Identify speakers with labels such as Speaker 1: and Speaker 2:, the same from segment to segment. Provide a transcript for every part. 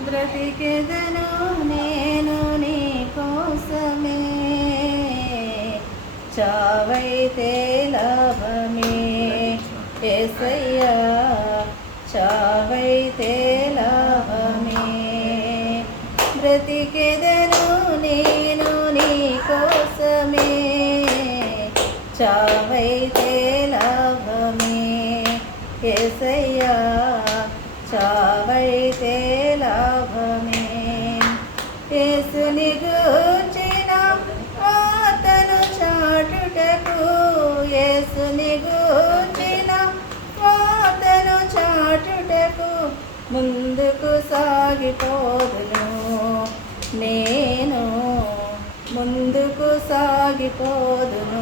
Speaker 1: బ్రతికెదను నేను నీ కోసమే చావైతే లాభమే ఏసయ్యా చావైతే లాభమే బ్రతికెదను నేను నీ కోసమే చావైతే లాభమే ఏసయ్యా చావైతే లాభమే. యేసుని గూర్చిన వార్తను చాటుటకు యేసుని గూర్చిన వార్తను చాటుటకు ముందుకు సాగిపోదును. నేను ముందుకు సాగిపోదును.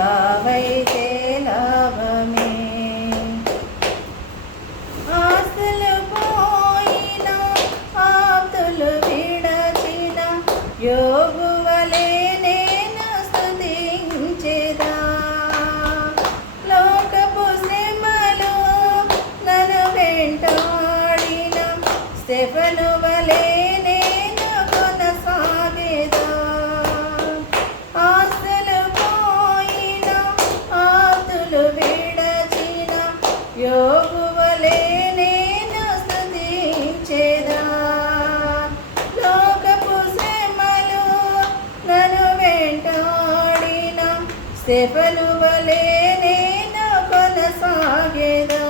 Speaker 1: చావైతే లాభమే. ఆస్తులు పోయిన ఆప్తులు విడచిన యోగువలే నేను స్తుతించెదా. లోకపు శ్రమలు నన్ను వెంటాడిన స్టెఫను వలె స్టెఫను వలే నేను కొనసాగేదా?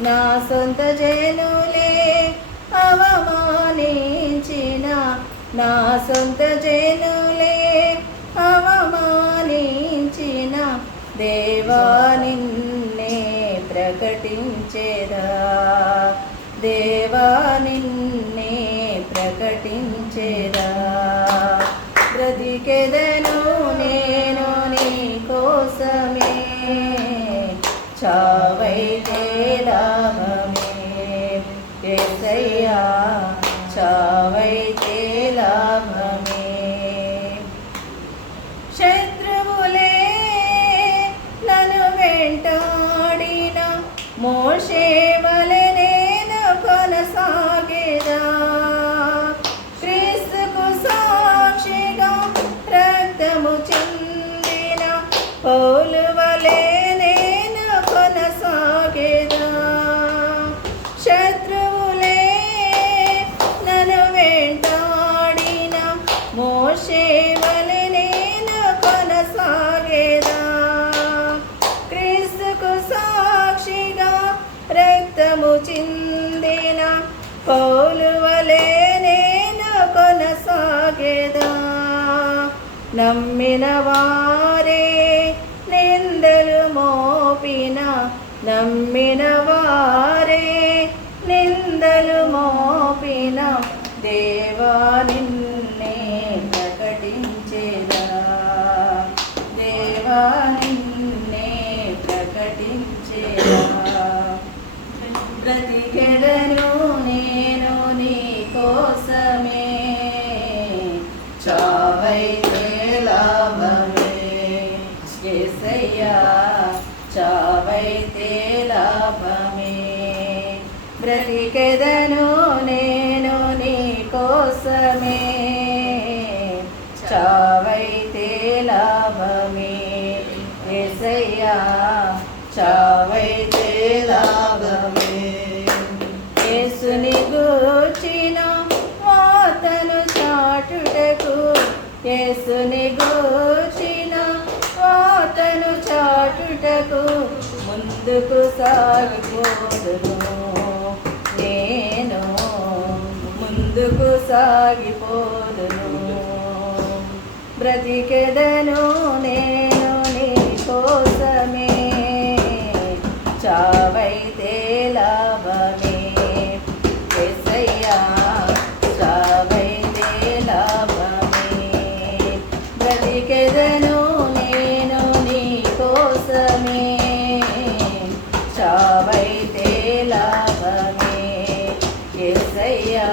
Speaker 1: నా సొంత జనులే అవమానించిన నా సొంత జనులే చావైతే లాభమే ఏసయ్యా చావైతే లాభమే శత్రువులే నన్ను వెంటాడిన. మోషే నేను కొనసాగేదా. క్రీస్తుకు సాక్షిగా రక్తము చెందిన పౌలు మోషే నేను కొనసాగేదా? క్రీస్తుకు సాక్షిగా రక్తము చిందిన? పౌలు వలె నేను కొనసాగేదా? నమ్మిన వారే నిందలు మోపిన. నమ్మిన వారే నిందలు మోపిన. దేవా నిన్న బ్రతికెదను నేను నీ కోసమే? చావైతే లాభమే ఏసయ్యా చావైతే లాభమే బ్రతికెదను నేను నీ కోసమే? ముందుకు సాగిపోదును నేను ముందుకు సాగిపోదును బ్రతికెదను నేను నీ కోసమే. చావైతే లాభమే. ఎసయ్యా చావైతే లాభమే. బ్రతికెదను ఏసయ్యా